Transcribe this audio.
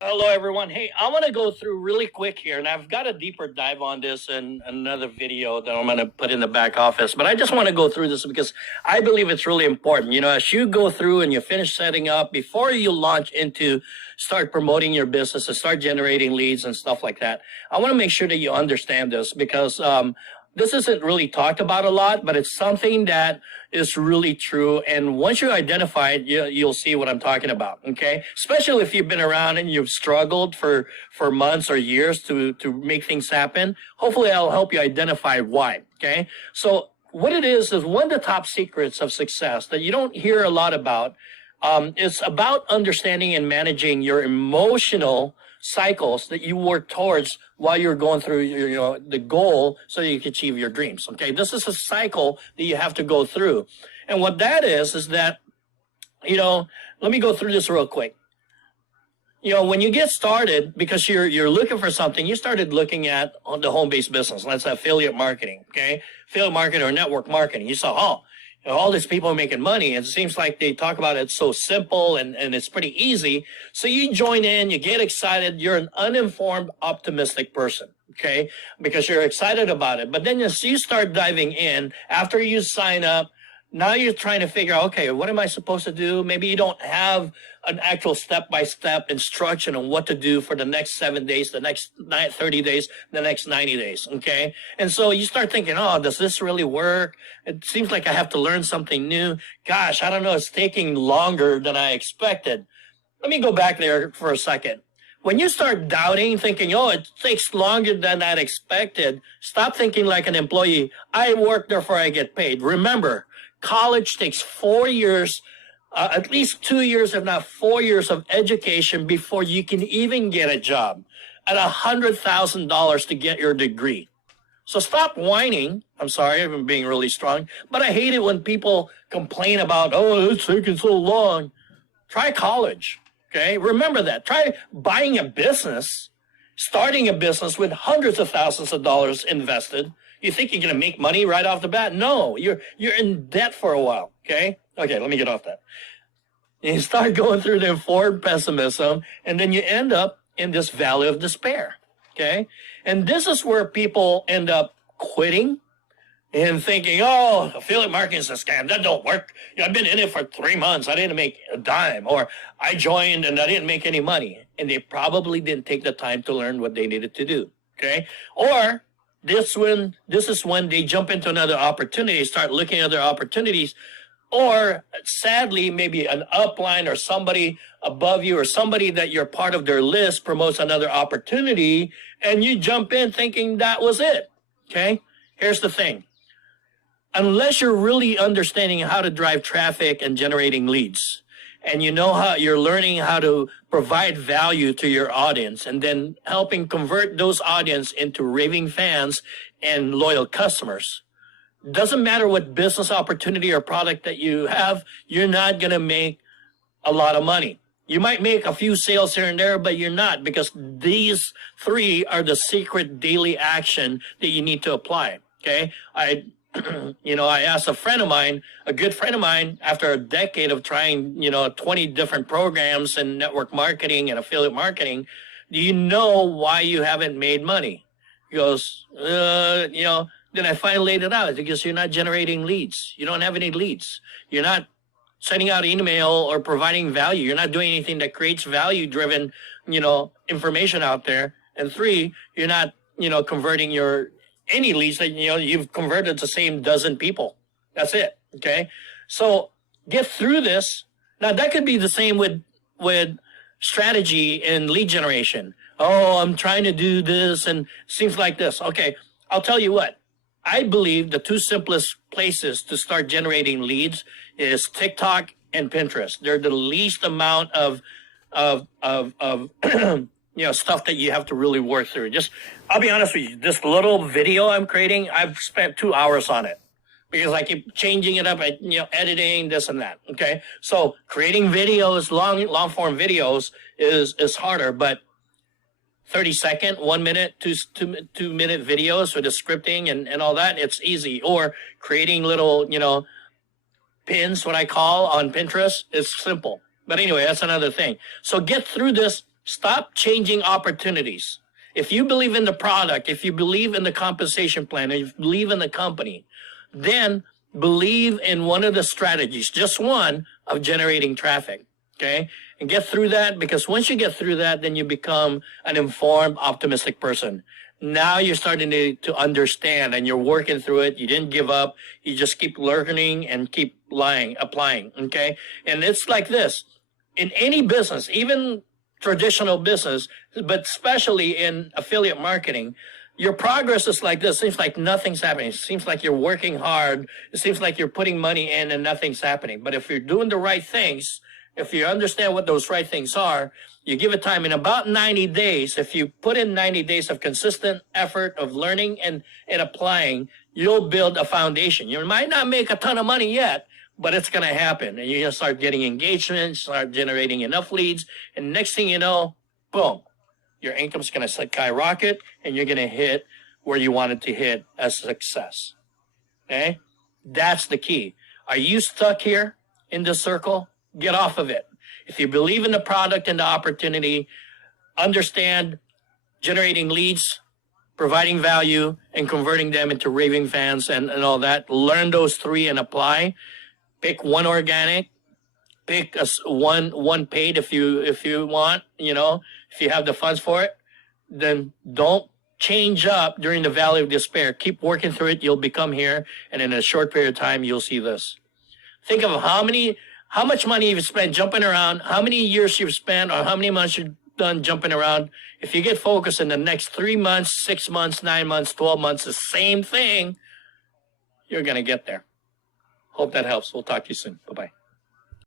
Hello, everyone. Hey, I want to go through really quick here, and I've got a deeper dive on this in another video that I'm going to put in the back office. But I just want to go through this because I believe it's really important. You know, as you go through and you finish setting up, before you launch into start promoting your business and start generating leads and stuff like that, I want to make sure that you understand this because this isn't really talked about a lot, but it's something that is really true. And once you identify it, you'll see what I'm talking about. Okay. Especially if you've been around and you've struggled for months or years to make things happen. Hopefully I'll help you identify why. Okay. So what it is one of the top secrets of success that you don't hear a lot about. It's about understanding and managing your emotional cycles that you work towards while you're going through the goal so you can achieve your dreams. Okay, this is a cycle that you have to go through, and what that is that let me go through this real quick. When you get started, because you're looking for something, you started looking at the home-based business. That's affiliate marketing. Okay, affiliate marketing or network marketing. You saw, all these people are making money, and it seems like they talk about it so simple and it's pretty easy. So you join in, you get excited. You're an uninformed, optimistic person, okay? Because you're excited about it. But then as you start diving in, after you sign up, now you're trying to figure out, okay, what am I supposed to do? Maybe you don't have an actual step-by-step instruction on what to do for the next 7 days, the next 30 days, the next 90 days, okay? And so you start thinking, oh, does this really work? It seems like I have to learn something new. Gosh, I don't know, it's taking longer than I expected. Let me go back there for a second. When you start doubting, thinking, oh, it takes longer than I expected, stop thinking like an employee. I work, therefore I get paid. Remember, college takes 4 years, at least 2 years, if not 4 years of education before you can even get a job at $100,000 to get your degree. So stop whining. I'm sorry, I'm being really strong, but I hate it when people complain about, oh, it's taking so long. Try college, okay? Remember that. Try buying a business, starting a business with hundreds of thousands of dollars invested. You think you're going to make money right off the bat? No, you're in debt for a while, okay? Okay, let me get off that. You start going through the informed pessimism, and then you end up in this valley of despair, okay? And this is where people end up quitting and thinking, oh, affiliate marketing is a scam. That don't work. I've been in it for 3 months. I didn't make a dime. Or I joined and I didn't make any money. And they probably didn't take the time to learn what they needed to do, okay? Or this is when they jump into another opportunity, start looking at other opportunities, or sadly, maybe an upline or somebody above you or somebody that you're part of their list promotes another opportunity, and you jump in thinking that was it, okay? Here's the thing. Unless you're really understanding how to drive traffic and generating leads, and you know how you're learning how to provide value to your audience and then helping convert those audience into raving fans and loyal customers. Doesn't matter what business opportunity or product that you have, you're not going to make a lot of money. You might make a few sales here and there, but you're not, because these three are the secret daily action that you need to apply. Okay. I asked a good friend of mine, after a decade of trying, 20 different programs in network marketing and affiliate marketing, do you know why you haven't made money? He goes, then I finally laid it out, because you're not generating leads. You don't have any leads. You're not sending out email or providing value. You're not doing anything that creates value-driven, information out there. And 3, you're not, converting any leads that, you've converted the same dozen people. That's it. Okay. So get through this. Now that could be the same with strategy and lead generation. Oh, I'm trying to do this and seems like this. Okay. I'll tell you what, I believe the 2 simplest places to start generating leads is TikTok and Pinterest. They're the least amount of stuff that you have to really work through. I'll be honest with you, this little video I'm creating, I've spent 2 hours on it because I keep changing it up, editing this and that. Okay. So creating videos, long form videos is harder, but 30-second, 1 minute, two minute videos for the scripting and all that, it's easy. Or creating little, pins, what I call on Pinterest, is simple. But anyway, that's another thing. So get through this Stop changing opportunities. If you believe in the product, if you believe in the compensation plan, if you believe in the company, then believe in one of the strategies, just one, of generating traffic. Okay? And get through that, because once you get through that, then you become an informed, optimistic person. Now you're starting to understand, and you're working through it. You didn't give up. You just keep learning and keep applying. Okay? And it's like this. In any business, even traditional business, but especially in affiliate marketing, your progress is like this. It seems like nothing's happening. It seems like you're working hard. It seems like you're putting money in and nothing's happening. But if you're doing the right things, if you understand what those right things are, you give it time. In about 90 days, if you put in 90 days of consistent effort of learning and applying, you'll build a foundation. You might not make a ton of money yet, but it's going to happen. And you're going to start getting engagement, start generating enough leads. And next thing you know, boom, your income's going to skyrocket, and you're going to hit where you wanted to hit as success. Okay? That's the key. Are you stuck here in this circle? Get off of it. If you believe in the product and the opportunity, understand generating leads, providing value, and converting them into raving fans and all that. Learn those three and apply. Pick one organic. Pick one paid if you want. If you have the funds for it, then don't change up during the valley of despair. Keep working through it. You'll become here, and in a short period of time, you'll see this. Think of how much money you've spent jumping around, how many years you've spent, or how many months you've done jumping around. If you get focused in the next 3 months, 6 months, 9 months, 12 months, the same thing, you're going to get there. Hope that helps. We'll talk to you soon. Bye-bye.